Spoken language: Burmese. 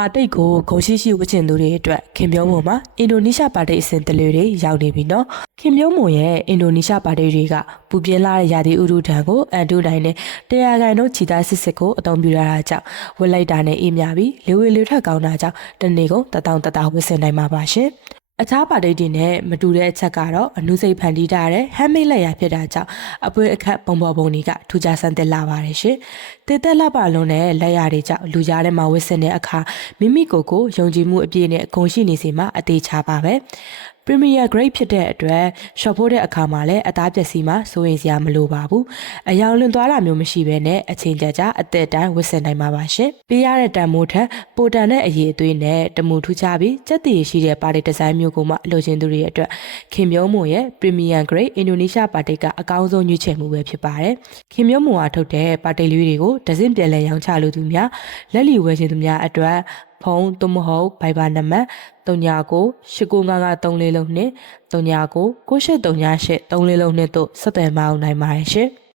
ပါတိတ်ကိုဂုံရှိရှိဝှချင်သူတွေအတွက်ခင်ဗျုံးမုံမှာအင်ဒိုနီးရှားပါတိတ်အစဉ်တလွေတွေရောက်နေပြီနော်ခင်ဗျုံးမုံရဲ့အင်ဒိုနီးရှားပါတိတ်တွေကပူပြင်းလာတဲ့ရာသီဥတုထံကိုအန်တုနိုင်နဲ့တရားကန်တို့ခြိသားစစ်ကိုအသုံးပြုရတာကြောင့်ဝက်လိုက်တာနဲ့အေးမြပြီးလေဝေလေထက်ကောင်းတာကြောင့်တနေ့ကုန်တဝှစင်နိုင်မှာပါရှင်အခြားပါတိတ်တွေနဲ့မတူတဲ့အချက်ကတော့အနုစိတ်ဖန်တီးထားတဲ့ဟမ်းမိတ်လက်ရာဖြစ်တာကြောင့်အပွင့်အခက်ပုံပေါ်ပုံတွေကထူးခြားဆန်းသစ်လာပါတယ်ရှင်။တည်သက်လက်ပါလုံးနဲ့လက်ရာတွေကြောင့်လူကြားထဲမှာဝစ်စင်တဲ့အခါမိမိကိုယ်ကိုယုံကြည်မှုအပြည့်နဲ့ဂုဏ်ရှိနေစီမှာအသေးချပါပဲ။ Premier Grade ဖြစ်တဲ့အတွက်ရှော့ဖို့တဲ့အခါမှာလည်းအသားပျက်စီးမှာစိုးရိမ်စရာမလိုပါဘူး။အယောင်လွန်သွားတာမျိုးမရှိဘဲနဲ့အချိန်ကြာကြာအသက်တိုင်းဝစ်စင်နိုင်မှာပါရှင်။ပေးရတဲ့တန်မိုးထက်ပိုတန်တဲ့အရေးအသွေးနဲ့တမူထူးခြားပြီးစက်တည်ရှိတဲ့ပါတီဒီဇိုင်းမျိုးကိုမှလိုချင်သူတွေအတွက်ခင်မျိုးမွန်ရဲ့ Premier Grade အင်ဒိုနီးရှားပါတီကအကောင်းဆုံးရွေးချယ်မှုပဲဖြစ်ပါတယ်။ခင်မျိုးမွန်ကထုတ်တဲ့ပါတီလေးတွေကိုဒဇင်ပြန်လဲရောင်းချလို့သူများလက်လီဝယ်ချင်သူများအတွက်ဖုန်းသို့မဟုတ်ဘိုင်ဘာနံပါတ်3998955342 3998383432တို့ဆက်သွယ်မအောင်နိုင်ပါတယ်ရှင်။